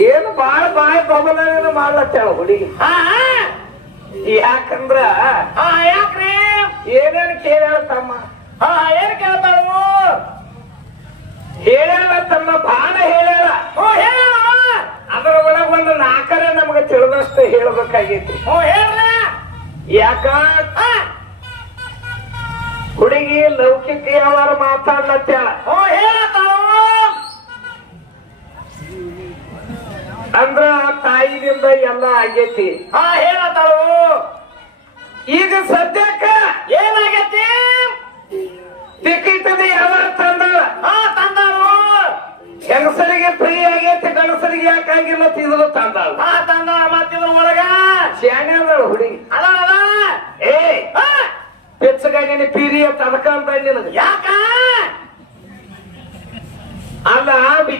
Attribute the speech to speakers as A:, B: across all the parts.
A: ಏನು ಬಾಳ ಬಾಯ ಬಬಲೇನು ಮಾಡ್ಲತ್ತಾಳ ಹುಡುಗಿ?
B: ಹಾ
A: ಯಾಕಂದ್ರ
B: ಹಾ ಯಾಕ್ರಿ?
A: ಏನೇನು ಕೇಳ್ತಮ್ಮ
B: ಹಾ ಏನ್ ಕೇಳ್ತಾಳು
A: ಹೇಳ್ಯಾಳ ತಮ್ಮ ಬಾಳ ಹೇಳ್ಯಾಳ.
B: ಹೇಳ.
A: ಅದರ ಒಳಗ ಒಂದು ನಾಲ್ಕರ ನಮ್ಗೆ ತಿಳಿದಷ್ಟು ಹೇಳ್ಬೇಕಾಗೈತಿ. ಯಾಕ? ಹುಡುಗಿ ಲೌಕಿಕ ಯಾವಾರ ಮಾತಾಡ್ಲತ್ತಾಳ.
B: ಓ ಹೇಳತಾಳು
A: ಅಂದ್ರ ತಾಯಿಯಿಂದ ತಾಯಿದಿಂದ ಎಲ್ಲ ಆಗೈತಿ.
B: ಹಾ ಹೇಳತಾಳು
A: ಈಗ ಸದ್ಯಕ್ಕ
B: ಏನಾಗೈತಿ?
A: ಟಿಕೆಟ್ ಯಾವ ತಂದ
B: ಹಾ ತಂದಾರು
A: ಹೆಂಗಸರಿಗೆ ಫ್ರೀ ಆಗೈತಿ ಗಂಡಸರಿಗೆ ಯಾಕಾಗಿಲ್ಲ ತಿಂದ್ರು ತಂದಾಳ.
B: ಹಾ ತಂದ ಮತ್ತಿದ್ರ ಒಳಗ.
A: ಶಾಣೆ ಅಂದಳು ಹುಡುಗಿ.
B: ಅಲ್ಲ ಅದ
A: ಏ ಬೆಚ್ಚಗಾಗಿನ ಪೀರಿಯ ಅದಕ್ಕ ಅಂತ ನಿನಗೆ.
B: ಯಾಕ?
A: ಅಲ್ಲ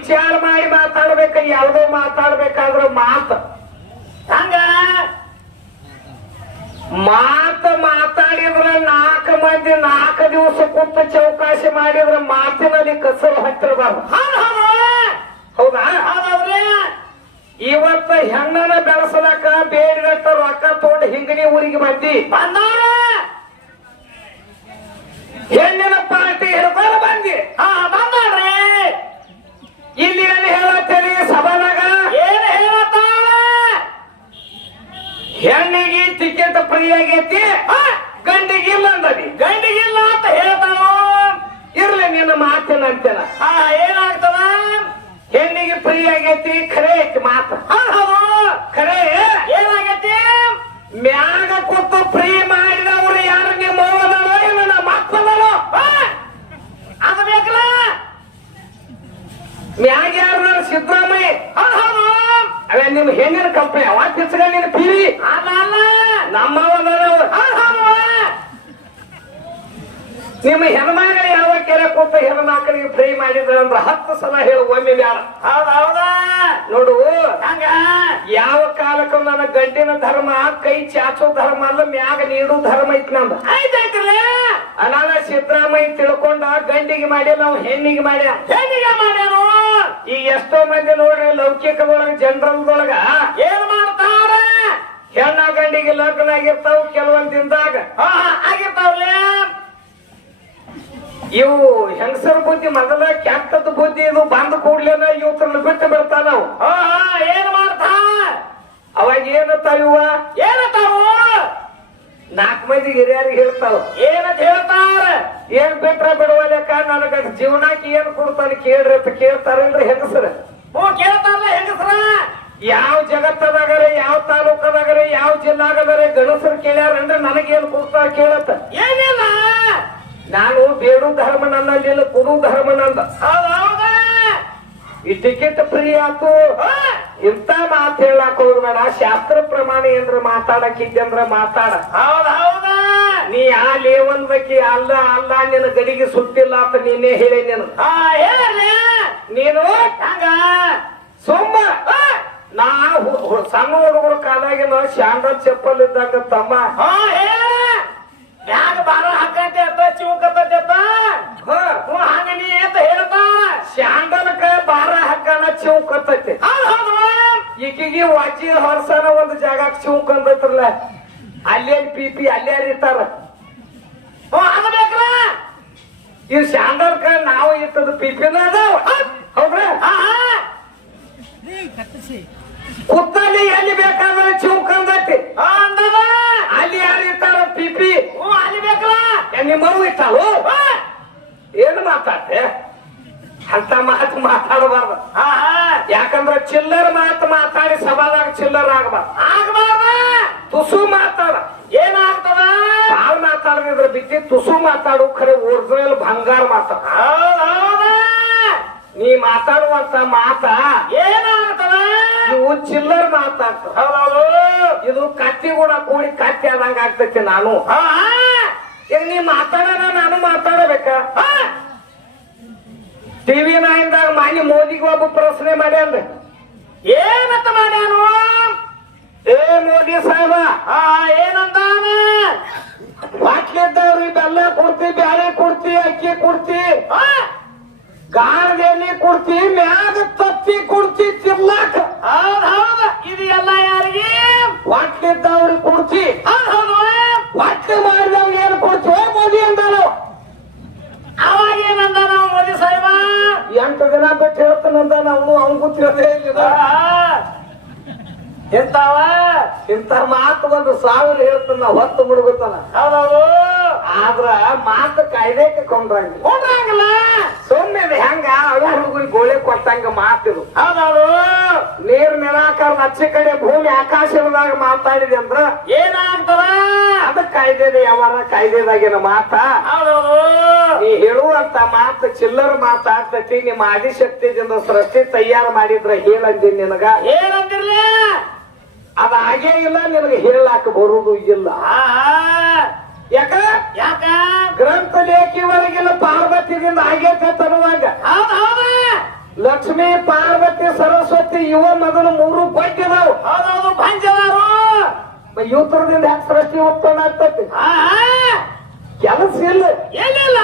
A: ವಿಚಾರ ಮಾಡಿ ಮಾತಾಡ್ಬೇಕ ಯಾವ್ದೋ ಮಾತಾಡ್ಬೇಕಾದ್ರ ಮಾತ.
B: ಹಂಗ?
A: ಮಾತ ಮಾತಾಡಿದ್ರ ನಾಲ್ಕು ಮಂದಿ ನಾಲ್ಕು ದಿವಸ ಕುಂತ ಚೌಕಾಶಿ ಮಾಡಿದ್ರ ಮಾತಿನಲ್ಲಿ ಕಸರು ಹತ್ತಿರಬಾರ್ದು.
B: ಹೌದ್
A: ಇವತ್ತ ಹೆಣ್ಣನ ಬೆಳೆಸಲಕ್ಕ ಬೇಡಿದಟ್ಟ ರೊಕ್ಕ ತಗೊಂಡು ಹಿಂಗಡಿ ಊರಿಗೆ ಬಂದಿ.
B: ಬಂದಾರ
A: ಹೆಣ್ಣಿನ ಪಾರ್ಟಿ ಹಿಡ್ಕೊಂಡು ಬಂದಿ
B: ಹಾ ಬಂದಾರ್ರಿ
A: ಇಲ್ಲಿ ಏನು ಹೇಳತ್ತೇನೆ ಸಭಾದಾಗ
B: ಏನ್ ಹೇಳತ್ತಾಳ
A: ಹೆಣ್ಣಿಗೆ ಟಿಕೆಟ್ ಫ್ರೀ ಆಗೈತಿ
B: ಹಾ,
A: ಗಂಡಿಗೆ ಇಲ್ಲ ಅಂದದಿ
B: ಗಂಡಿಗಿಲ್ಲ ಅಂತ ಹೇಳ್ತಾಳು
A: ಇರ್ಲಿ ನಿನ್ನ ಮಾತಿನ ಅಂತೇನ
B: ಹಾ ಏನಾಗ್ತದ
A: ಹೆಣ್ಣಿಗೆ ಆಗೈತಿ ಖರೆ ಐತಿ ಮಾತ. ಖರೆ?
B: ಏನಾಗೈತಿ?
A: ಮ್ಯಾಗ ಕೊಟ್ಟು ಫ್ರೀ ಮಾಡಿದವರು ಯಾರು? ನಿಮ್ಮ ನಮ್ಮ
B: ಅದು ಬೇಕಲ್ಲ?
A: ಮ್ಯಾಗ ಯಾರು ಸಿದ್ದರಾಮಯ್ಯ?
B: ಹೌದ್ ಹೌದು
A: ಅವೇ ನಿಮ್ ಹೆಂಗಿನ ಕಂಪನಿ ಅವ? ತಿರ್ಸ್ಗ ನಿನ್ನ ಪೀರಿ?
B: ಅಲ್ಲ
A: ನಮ್ಮವ
B: ಹೌದು
A: ನಿಮ್ಮ ಹೆಣ್ಮಗಳು ಕೊಟ್ಟ ಕೂತು ಹೆಣ್ಮಕ್ಳಿಗೆ ಫ್ರೀ ಮಾಡಿದ್ರ ಅಂದ್ರ ಹತ್ತು ಸಲ ಹೇಳು ಒಮ್ಮೆ ಬ್ಯಾಡ.
B: ಹೌದೌದಾ
A: ನೋಡು
B: ಹಂಗ?
A: ಯಾವ ಕಾಲಕ್ಕೂ ನನ್ನ ಗಂಡಿನ ಧರ್ಮ ಕೈ ಚಾಚೋ ಧರ್ಮ ಅಲ್ಲ ಮ್ಯಾಗ ನೀಡು ಧರ್ಮ ಐತಿ ನಮ್ದು
B: ಆಯ್ತಾಯ್ತಲ್ಲ
A: ಅನಾನ ಸಿದ್ದರಾಮಯ್ಯ ತಿಳ್ಕೊಂಡ ಗಂಡಿಗೆ ಮಾಡಿ ನಾವು ಹೆಣ್ಣಿಗೆ ಮಾಡ್ಯ?
B: ಹೆಣ್ಣಿಗೆ ಮಾಡ್ಯಾರು?
A: ಈಗ ಎಷ್ಟೋ ಮಂದಿ ನೋಡ್ರಿ ಲೌಕಿಕದೊಳಗ ಜನರಲ್ದೊಳಗ.
B: ಏನ್ ಮಾಡ್ತಾರ
A: ಹೆಣ್ಣ ಗಂಡಿಗೆ ಲಗ್ನ ಆಗಿರ್ತಾವ ಕೆಲವೊಂದ್ ದಿನದಾಗ.
B: ಆಗಿರ್ತಾವ್ರಿ.
A: ಇವು ಹೆಂಗಸರ ಬುದ್ಧಿ ಮೊದಲ ಕೆಟ್ಟದ ಬುದ್ಧಿ ಇದು ಬಂದ ಕೂಡ್ಲೇನ ಇವತ್ತನ್ನು ಬಿಟ್ಟು ಬಿಡ್ತಾ ನಾವು
B: ಏನ್ ಮಾಡ್ತಾ?
A: ಅವಾಗ ಏನತ್ತಾವ ಇವ?
B: ಏನತ್ತಾವ
A: ನಾಲ್ಕು ಮಂದಿ ಹಿರಿಯರಿಗೆ ಹೇಳ್ತಾವ.
B: ಏನಂತ ಹೇಳ್ತಾರ
A: ಏನ್ ಬಿಟ್ರ ಬಿಡುವಲ್ಯಾಕ ನನಗ ಜೀವನಕ್ಕೆ ಏನ್ ಕೊಡ್ತಾನೆ ಕೇಳ್ರಿ ಅಂತ ಕೇಳ್ತಾರಲ್ರಿ ಹೆಂಗಸರ?
B: ಓ ಕೇಳ್ತಾರಲ್ಲ ಹೆಂಗಸರ?
A: ಯಾವ ಜಗತ್ತದಾಗರೆ ಯಾವ ತಾಲೂಕದಾಗರೆ ಯಾವ ಜಿಲ್ಲಾಗದರೆ ಗಣಸರು ಕೇಳ್ಯಾರಂದ್ರೆ ನನಗೇನು ಕೊಡ್ತಾರ ಕೇಳತ್ತ?
B: ಏನಿಲ್ಲ
A: ನಾನು ಬೇಡು ಧರ್ಮ ನನ್ನಲ್ಲಿಲ್ಲ ಕುರು ಧರ್ಮ ನಂದ ಈ ಟಿಕೆಟ್ ಫ್ರೀ ಆತು ಇಂತ ಮಾತು ಹೇಳಕ್ ಹೋಗ್ಬೇಡ ಶಾಸ್ತ್ರ ಪ್ರಮಾಣ ಏನ್ರ ಮಾತಾಡಕ್ ಇದ್ದಂದ್ರ ಮಾತಾಡ.
B: ಹೌದ್ ಹೌದ.
A: ನೀ ಆ ಲೇವನ್ ಬಗ್ಗೆ ಅಲ್ಲ ಅಲ್ಲ ನಿನ್ನ ಗಡಿಗೆ ಸುಟ್ಟಿಲ್ಲ ಅಂತ ನೀನೇ ಹೇಳಿ ನೀನು. ನೀನು
B: ಹಂಗ?
A: ಸುಮ್ಮ. ನಾ ಸಣ್ಣ ಹುಡುಗರ ಕಾಲಾಗಿನ ಶಾಂಡ ಚಪ್ಪಲ್ ಇದ್ದಂಗ ತಮ್ಮ.
B: ಹಾ ಹೇಳ ಮ್ಯಾಗ ಬಾರ ಹಾಕಂತೆ ಅತ್ತ ಚಿವುಕತ್ತಂತೆ ಅತ್ತ
A: ಹ,
B: ಹಂಗ ನೀ ಅಂತ ಹೇಳಪ್ಪ
A: ಶಾಂಡಲ್ಕ ಬಾರ ಹಾಕಣ ಚಿವ್ಕತ್ತೈತಿ.
B: ಹೌದ್ ಹೌದು
A: ಈಕಿಗೆ ವಾಚಿ ಹೊರಸನ ಒಂದು ಜಾಗ ಚಿವ್ಕಂದೈತ್ರಲ್ಲ. ಅಲ್ಲೇ ಪಿ ಪಿ ಅಲ್ಲೇ ಇರ್ತಾರ.
B: ಓ ಅದು ಬೇಕಲ್ಲ
A: ಈ ಶಾಂಡಲ್ಕ ನಾವು ಇರ್ತದ ಪಿ ಪಿನ ಅದಾವ. ಹೌದ್ರ?
B: ಹಾ ಹಾ.
A: ಕುತ್ತಲ್ಲಿ ಎಲ್ಲಿ ಬೇಕಾದ್ರೆ
B: ಅಂದದ
A: ಅಲ್ಲಿ ಯಾರು ಇರ್ತಾರ
B: ಪಿಪಿ. ಅಲ್ಲಿ ಬೇಕಲ್ಲ?
A: ನಿಮ್ಮರು ಇರ್ತಾವು ಏನು ಮಾತಾಡ್ತೆ ಅಂತ ಮಾತು ಮಾತಾಡಬಾರ್ದು. ಯಾಕಂದ್ರ ಚಿಲ್ಲರ್ ಮಾತು ಮಾತಾಡಿ ಸಭಾದಾಗ ಚಿಲ್ಲರ್ ಆಗಬಾರ್ದು.
B: ಆಗಬಾರ್ದ?
A: ತುಸು ಮಾತಾಡ.
B: ಏನಾಗ್ತದ?
A: ಹಾಲು ಮಾತಾಡಿದ್ರ ಬಿದ್ದಿ ತುಸು ಮಾತಾಡು ಖರೆ ಒರಿಜಿನಲ್ ಬಂಗಾರ ಮಾತಾಡ. ನೀ ಮಾತಾಡುವಂತ ಮಾತಾ ಇವು ಚಿಲ್ಲರ್ ಮಾತಾಡ್ತಾವ
B: ಹೌದೌದು.
A: ಇದು ಕತ್ತಿ ಕೂಡ ಕೂಡಿ ಕತ್ತಿ ಆದಂಗ ಆಗ್ತೈತಿ ನಾನು. ಈಗ ನೀ ಮಾತಾಡೋಣ ನಾನು ಮಾತಾಡಬೇಕ? ಟಿವಿ ನಾಯಿಂದಾಗ ಮಾನ್ಯ ಮೋದಿಗೆ ಒಬ್ಬ ಪ್ರಶ್ನೆ ಮಾಡ್ಯಾನ್ರಿ.
B: ಏನಂತ ಮಾಡ್ಯಾನು?
A: ಏ ಮೋದಿ ಸಾಹೇಬ.
B: ಏನಂತ ಬಾಕಿ
A: ಬಾಟ್ಲಿದ್ದವ್ರಿ ಬೆಲ್ಲ ಕೊಡ್ತಿ ಬ್ಯಾಳೆ ಕೊಡ್ತಿ ಅಕ್ಕಿ ಕೊಡ್ತಿ.
B: ಗಾಣದಲ್ಲಿ
A: ಕುಡ್ತಿ ಮ್ಯಾಗ ತಪ್ಪಿ ಕುರ್ಚಿ ತಿರ್ಲಾಕ. ಹೌದ್ ಇದು ಎಲ್ಲ ಯಾರಿಗೆ? ಹೊಟ್ಟಿದ್ದವ್ರಿಗೆ ಕುಡ್ತಿ ಹೌದ್ ಹೌದು ಹೊಟ್ಟೆ ಮಾಡಿದವ್ರಿಗೆ ಏನ್ ಕೊಡ್ತಿ ಮೋದಿ ಅಂದಾನು. ಅವಾಗ ಏನಂದ ನಾವು ಮೋದಿ ಸಾಹೇಬ? ಎಂಟು ದಿನ ಬಿಟ್ಟು ಹೇಳ್ತಾನಂದ ನಾವು ಅವನು ಗೊತ್ತಿರೋದೇ ಇಲ್ಲ
B: ಎಂತಾವ
A: ಇಂತ ಮಾತು ಒಂದು ಸಾವಿರ ಹೇಳ್ತಾನ ಹೊತ್ತು ಮುಡುಗುತ್ತಾನ
B: ಹೌದೌದು.
A: ಆದ್ರ ಮಾತು ಕಾಯ್ದೇಕೆ ಕೊಂಡ್ರಂಗ
B: ಹೋಗ್ರಂಗಿಲ್ಲ
A: ಸುಮ್ಮನೆ ಹೆಂಗ? ಅವ ಹುಡುಗರಿಗೆ ಗೋಳೆ ಕೊಟ್ಟಂಗ ಮಾತಿದು.
B: ಹೌದೌದು.
A: ನೀರ್ ನಿರಾಕಾರ ಅಚ್ಚೆ ಕಡೆ ಭೂಮಿ ಆಕಾಶದಾಗ ಮಾತಾಡಿದೆ ಅಂದ್ರ
B: ಏನಾಗ್ತದ?
A: ಅದ ಕಾಯ್ದೆದೆ ಯಾವಾರ ಕಾಯ್ದೆದಾಗಿನ ಮಾತ.
B: ಹೌದೌದು.
A: ನೀ ಹೇಳುವಂತ ಮಾತು ಚಿಲ್ಲರ್ ಮಾತಾಡ್ತತಿ ನಿಮ್ಮ ಆದಿಶಕ್ತಿದಿಂದ ಸೃಷ್ಟಿ ತಯಾರು ಮಾಡಿದ್ರ ಹೇಳಂದಿ ನಿನಗ.
B: ಏನಂದಿರ್ಲಿ
A: ಅದ ಹಾಗೇ ಇಲ್ಲ ನಿನಗೆ ಹೇಳಾಕ ಬರುವುದು ಇಲ್ಲ. ಯಾಕ?
B: ಯಾಕ?
A: ಗ್ರಂಥ ಲೇಖಿ ಒಳಗಿನ ಪಾರ್ವತಿದಿಂದ ಆಗೇತೆ
B: ಹೌದ
A: ಲಕ್ಷ್ಮೀ ಪಾರ್ವತಿ ಸರಸ್ವತಿ ಯುವ ಮೊದಲು ಮೂರು ಕೊಟ್ಟಿದಾವು
B: ಹೌದೌದು ಪಂಚದಾರು
A: ಯೂತ್ರದಿಂದ ಯಾಕೆ ಸೃಷ್ಟಿ ಉತ್ಪನ್ನ ಆಗ್ತತಿ ಕೆಲಸ ಇಲ್ಲ.
B: ಏನಿಲ್ಲ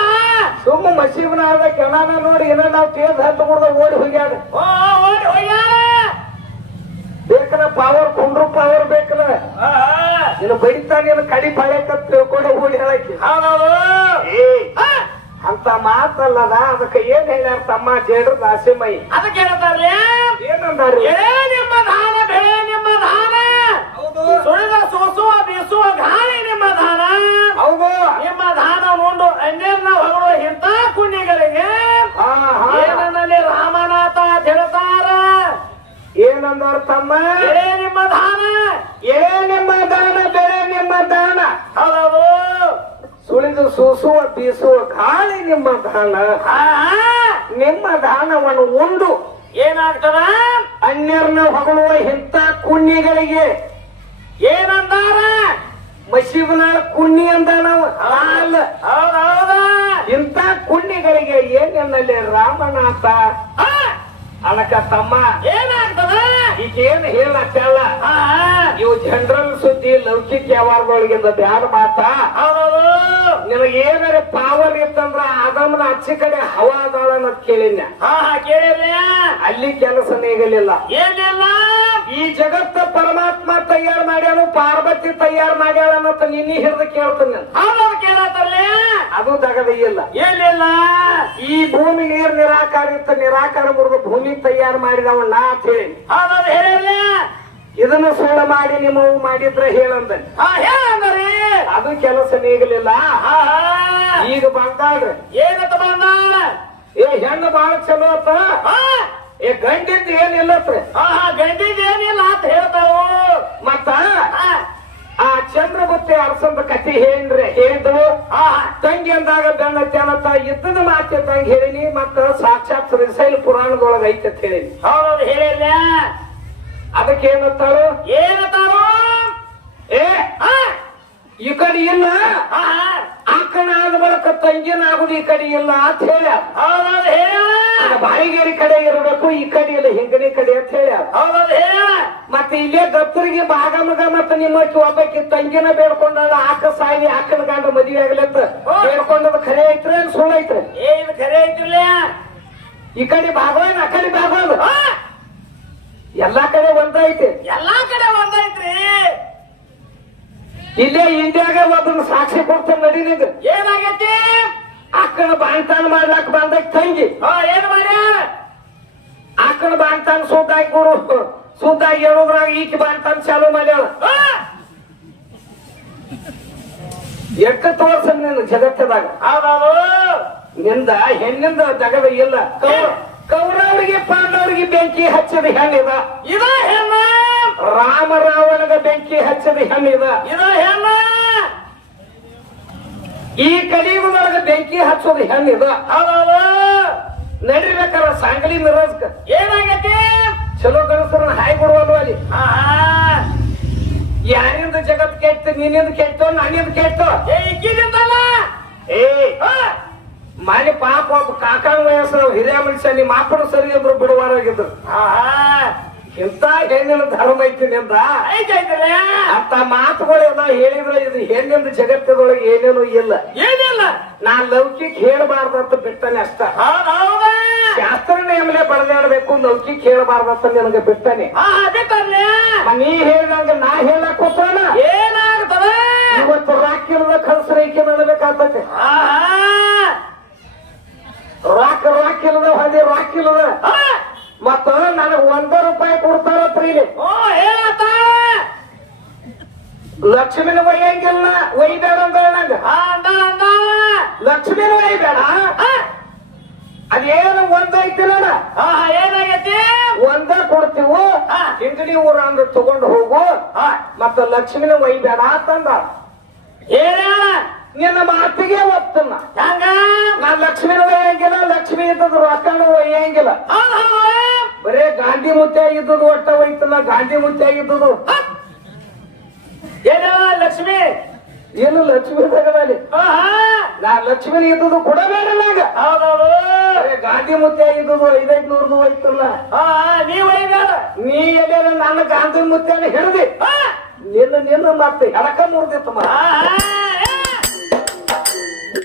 A: ಸುಮ್ಮ ಮಸೀಬ್ನಾದ ಕೆಣಾನ ನೋಡಿ ಏನೇ ನಾವು ತೇಜ್ ಹತ್ತು ಬಿಡ್ದ ಓಡಿ ಹೋಗ್ಯಾಡ
B: ಓಡಿ
A: ಬೇಕನ ಪವರ್ ಕುಂಡ್ರು ಪವರ್
B: ಬೇಕಲ್ಲ.
A: ನೀನು ಬಡಿತಾ ನೀನು ಕಡಿ ಪಳೆಕ ತಿಳ್ಕೊಂಡು ಓಡಿ ಹೇಳಕ್ಕೆ. ಅಂತ ಮಾತಲ್ಲದ ಅದಕ್ಕೆ ಏನ್ ಹೇಳ್ಯಾರ ತಮ್ಮ ಜೇಡ್ರ ದಾಸಿಮೈ
B: ಅದಕ್ಕೆ ಹೇಳ್ತಾರ್ಲಿ
A: ಏನಂದಾರ
B: ನಿಮ್ಮ ಧಾನ ಬೆಳೆ ನಿಮ್ಮ ಧಾನ. ಸುಳಿದ ಸೋಸುವ ಬೀಸುವ ಗಾಳಿ ನಿಮ್ಮ ದಾನ
A: ಹೌದು
B: ನಿಮ್ಮ ದಾನ ಉಂಡು ಅನ್ಯರ್ನ ಹೊಗಳು ಇಂಥ ಕುಣ್ಯಗಳಿಗೆ
A: ಹಾ ಹಾ
B: ಏನನ್ನಲ್ಲಿ ರಾಮನಾಥ ಅಂತ ಹೇಳ್ತಾರ
A: ಏನಂದಾರ ತಮ್ಮ
B: ಎಳೆ ನಿಮ್ಮ ದಾನ
A: ಏ ನಿಮ್ಮ ದಾನ ಬೆಳೆ ನಿಮ್ಮ ದಾನ.
B: ಹೌದು
A: ಸುಳಿದು ಸೂಸುವ ಬೀಸುವ ಗಾಳಿ ನಿಮ್ಮ ದಾನ. ನಿಮ್ಮ ದಾನವನ್ನು ಉಂಡು.
B: ಏನಾಗ್ತದ?
A: ಅನ್ಯರ್ನ ಹೊಗಳುವ ಇಂಥ ಕುಣ್ಣಿಗಳಿಗೆ.
B: ಏನಂದಾರ?
A: ಮಸೀಬನಾಳ ಕುಣ್ಣಿ ನಾವು. ಅಲ್ಲ
B: ಹೌದೌದ.
A: ಇಂಥ ಕುಣ್ಣಿಗಳಿಗೆ ಏನೆನ್ನಲ್ಲಿ ರಾಮನಾಥ?
B: ಆ,
A: ಅನಕ ತಮ್ಮ
B: ಏನಾಗ್ತದ?
A: ಈಗೇನು ಹೇಳತ್ತಲ್ಲ. ಇವು ಜನರಲ್ ಸುದ್ದಿ ಲೌಕಿಕ ವ್ಯವಹಾರಗಳಿಗೆ ಬ್ಯಾಡ ಮಾತ.
B: ಮಾತಾ
A: ನಿನಗೆ ಏನಾರ ಪಾವರ್ ಇತ್ತಂದ್ರ ಆದಮ್ನ ಅಚ್ಚಿ ಕಡೆ ಹವಾ ಅದಾಳ ಅನ್ನೋದ್ ಕೇಳಿನ ಅಲ್ಲಿ ಕೆಲಸ ನೀಗಲಿಲ್ಲ
B: ಏನಿಲ್ಲ.
A: ಈ ಜಗತ್ತ ಪರಮಾತ್ಮ ತಯಾರು ಮಾಡ್ಯಾನು ಪಾರ್ವತಿ ತಯಾರು ಮಾಡ್ಯಾಳ ಅನ್ನೋದು ನಿನ್ನೆ ಹಿಡಿದು ಕೇಳ್ತೀನಿ ಅದು
B: ತಗದಿಲ್ಲ
A: ಈ ಭೂಮಿ ನೀರ್ ನಿರಾಕಾರ ಇತ್ತ ನಿರಾಕಾರ ಮುರಿದು ಭೂಮಿ ತಯಾರು ಮಾಡಿದವ ನಾ ಅಂತ ಹೇಳಿ. ಇದನ್ನು ಸುಳ್ಳು ಮಾಡಿ ನಿಮ್ಮವು ಮಾಡಿದ್ರೆ ಹೇಳಂದ. ಅದು ಕೆಲಸ ನೀಗಲಿಲ್ಲ. ಈಗ ಬಂದಾಳ್ರಿ.
B: ಏನತ್ತ ಬಂದಾಳ?
A: ಏ ಹೆಣ್ಣು ಬಾಳ ಚಲೋ ಅತ್ತ
B: ಹಾ.
A: ಏ ಗಂಡಿದ್ದು ಏನಿಲ್ಲತ್ರಿ.
B: ಹಾ ಹಾ ಗಂಡಿದ್ ಏನಿಲ್ಲ ಅಂತ ಹೇಳ್ತಾವು
A: ಮತ್ತ
B: ಹಾ
A: ಆ ಚಂದ್ರಗುತ್ತಿ ಅರಸಂದ ಕಥೆ ಹೇಳ್ರಿ. ಹೇಳಿದ್ರು
B: ಆ
A: ತಂಗಿ ಅಂದಾಗ ಬೆನ್ನತ್ತಿ ಅನ್ನತ್ತ ಇದ್ದದ ತಂಗಿ ಹೇಳಿನಿ ಮತ್ತ ಸಾಕ್ಷಾತ್ ರಿಸೈಲ್ ಪುರಾಣದೊಳಗ ಐತೆ ಅಂತ ಹೇಳಿನಿ.
B: ಹೌದೌದು ಹೇಳಿಲ್ಲ
A: ಅದಕ್ಕೆ ಏನತ್ತಾಳು
B: ಏನತ್ತಾರು
A: ಏ ಈ ಕಡೆ ಇಲ್ಲ.
B: ಆ
A: ಕಣ ಆದ ಬಳಿಕ ತಂಗಿನ ಆಗುದು ಈ ಕಡೆ ಇಲ್ಲ ಅಂತ ಹೇಳ
B: ಹೇಳ.
A: ಬಾಯಿಗೇರಿ ಕಡೆ ಇರಬೇಕು ಈ ಕಡೆ ಇಲ್ಲ ಹಿಂಗನಿ ಕಡೆ ಅಂತ ಹೇಳ ಮತ್ತೆ ಇಲ್ಲೇ ಗಪ್ತರಿಗೆ ಭಾಗಮಗ ಮತ್ತೆ ನಿಮ್ಮ ಒಬ್ಬಕ್ಕೆ ತಂಗಿನ ಬೇಡ್ಕೊಂಡಾಳ ಆಕ ಸಾಯಿ ಆಕನ ಗಂಡ ಮದುವೆ ಆಗ್ಲತ್ತ. ಬೇಡ್ಕೊಂಡದ ಖರೆ ಐತ್ರಿ ಏನ್ ಸುಳ್ಳು ಐತ್ರಿ?
B: ಏನ್ ಖರೆ ಐತ್ರಿ
A: ಈ ಕಡೆ ಭಾಗವನ್ ಆ ಕಡೆ ಭಾಗವನ್ ಎಲ್ಲಾ ಕಡೆ ಒಂದೈತಿ
B: ಎಲ್ಲಾ ಕಡೆ ಒಂದೈತ್ರಿ
A: ಇಲ್ಲೇ ಇಂಡಿಯಾಗ ಒಬ್ಬನ ಸಾಕ್ಷಿ ಕೊಡ್ತಾನೆ ನಡೀನಿದ್ರು
B: ಏನಾಗೈತಿ?
A: ಅಕ್ಕನ ಬಾಣ್ತಾನ ಮಾಡ್ಲಾಕ್ ಬಂದಕ್ ತಂಗಿ.
B: ಏನ್ ಮಾಡ್ಯಾರ
A: ಆಕಳ ಬಾಣ್ತಾನ ಸುದ್ದಾಗಿ ಗುರು. ಸುದ್ದಾಗಿ ಹೇಳೋದ್ರಾಗ ಈಕೆ ಬಾಣ್ತಾನ ಚಾಲು ಮಾಡ್ಯಾಳ. ಎಕ್ಕ ತೋರ್ಸ ನಿನ್ನ ಜಗತ್ತದಾಗ? ನಿಂದ ಹೆಣ್ಣಿಂದ ಜಗದ ಇಲ್ಲ. ಕೌರ ಕೌರವರಿಗೆ ಪಾಂಡವರಿಗೆ ಬೆಂಕಿ ಹಚ್ಚದ ಹೆಣ್ಣಿದ
B: ಇದ. ಹೆಣ್ಣ.
A: ರಾಮ ರಾವಣಗ ಬೆಂಕಿ ಹಚ್ಚದ ಹೆಣ್ಣಿದ
B: ಇದ ಹೆಣ್ಣ.
A: ಈ ಕಲಿಯುಗದೊಳಗ ಬೆಂಕಿ ಹಚ್ಚೋದು ಹೆಂಗಿದ
B: ಅದಾವ
A: ನಡಿಬೇಕಾರ ಸಾಂಗಲಿ ಮಿರಜ್ಕ
B: ಏನಾಗೈತಿ
A: ಚಲೋ ಗಣಸರನ್ನ ಹಾಯ್ ಬಿಡುವಲ್ವ ಅಲ್ಲಿ? ಯಾರಿಂದ ಜಗತ್ ಕೆಟ್ಟ ನೀನಿಂದ ಕೆಟ್ಟೋ ನನ್ನಿಂದ ಕೆಟ್ಟೋ?
B: ಏ
A: ಮಾಲಿ ಪಾಪ ಒಬ್ಬ ಕಾಕಾನ ವಯಸ್ಸು ಹಿರಿಯ ಮನುಷ್ಯ ನಿಮ್ಮ ಮಾಪನ ಸರಿ ಅಂದ್ರು ಬಿಡುವಾರಾಗಿದ್ರು. ಆಹಾ. ಹೆಣ್ಣಿನ ಧರ್ಮ ಐತಿ ನಿಂದ? ಅಂತ ಮಾತುಗಳೆಲ್ಲ ಹೇಳಿದ್ರೆ ಇದು ಹೆಣ್ಣಿನ ಜಗತ್ತದೊಳಗೆ ಏನೇನು ಇಲ್ಲ.
B: ಏನಿಲ್ಲ.
A: ನಾ ಲೌಕಿಕ ಹೇಳಬಾರ್ದಂತ ಬಿಟ್ಟನೆ ಅಷ್ಟ. ಶಾಸ್ತ್ರ ನೇಮನೆ ಬಡದಾಡ್ಬೇಕು ಲೌಕಿಕ ಹೇಳಬಾರ್ದಂತ ನಿನಗೆ ಬಿಟ್ಟನೆ. ನೀ ಹೇಳಿದಂಗ ನಾ ಹೇಳಕ್ ಕೂತಾನ
B: ಏನಾಗ್ತದ?
A: ಇವತ್ತು ರಾಕಿರದ ಕಲ್ಸರೈಕೆ ನಡಬೇಕಾಗ್ತದೆ ರಾಕ್ ರಾಕಿಲ್ಲದ ಹೊದೆ ರಾಕ್ ಇಲ್ಲದ
B: ಹಾ.
A: ಮತ್ತ ನನಗ್ ಒಂದ ರೂಪಾಯಿ
B: ಕೊಡ್ತಾರ ಹೇಳತ್ತ
A: ಲಕ್ಷ್ಮಿನ ಒಯ್ಯಂಗಿಲ್ಲ ಒಯ್ಬೇಡ ಅಂತ ನಂಗ. ಲಕ್ಷ್ಮಿನ ಒಯ್ಬೇಡ.
B: ಆ,
A: ಅದೇನು ಒಂದ
B: ಐತಿಲ್ಲ ಏನಾಗೈತಿ?
A: ಒಂದ ಕೊಡ್ತೀವು. ಹಿಂಗಡಿ ಊರ ಅಂದ್ರೆ ತಗೊಂಡು ಹೋಗು. ಮತ್ತ ಲಕ್ಷ್ಮಿನ ಒಯ್ಬೇಡ ಅಂತಂದ.
B: ಏನ
A: ನಿನ್ನ ಮಾತಿಗೆ ಒತ್ತನ್ನ
B: ಹಂಗ?
A: ನಾ ಲಕ್ಷ್ಮಿನ ಒಯ್ಯಂಗಿಲ್ಲ ಲಕ್ಷ್ಮಿ ಇದ್ದದ್ದು ರೊಕ್ಕನೂ ಒಯ್ಯಂಗಿಲ್ಲ. ಬರೇ ಗಾಂಧಿ ಮುತ್ತೆ ಆಗಿದ್ದದು ಒಟ್ಟ ಹೋಯ್ತಲ್ಲ ಗಾಂಧಿ ಮುತ್ತೆ ಆಗಿದ್ದದು.
B: ಏನ ಲಕ್ಷ್ಮಿ?
A: ಏನು ಲಕ್ಷ್ಮಿ ತಗದಲ್ಲಿ ನಾ ಲಕ್ಷ್ಮಿನ ಇದ್ದದು ಕೊಡಬೇಡ ನಂಗ.
B: ಹೌದೌದು.
A: ಬರೇ ಗಾಂಧಿ ಮುತ್ತೆ ಆಗಿದ್ದದು ಐದೈದು ನೂರದು
B: ಹೋಯ್ತಲ್ಲ. ನೀವ್
A: ನೀ ಎಲ್ಲ ನನ್ನ ಗಾಂಧಿ ಮುತ್ತೆನ ಹಿಡ್ದಿ. ನಿನ್ನ ನಿನ್ನ ಮತ್ತೆ ಎಡಕ ಮುರ್ದಿತ್ತು
B: ಮಾ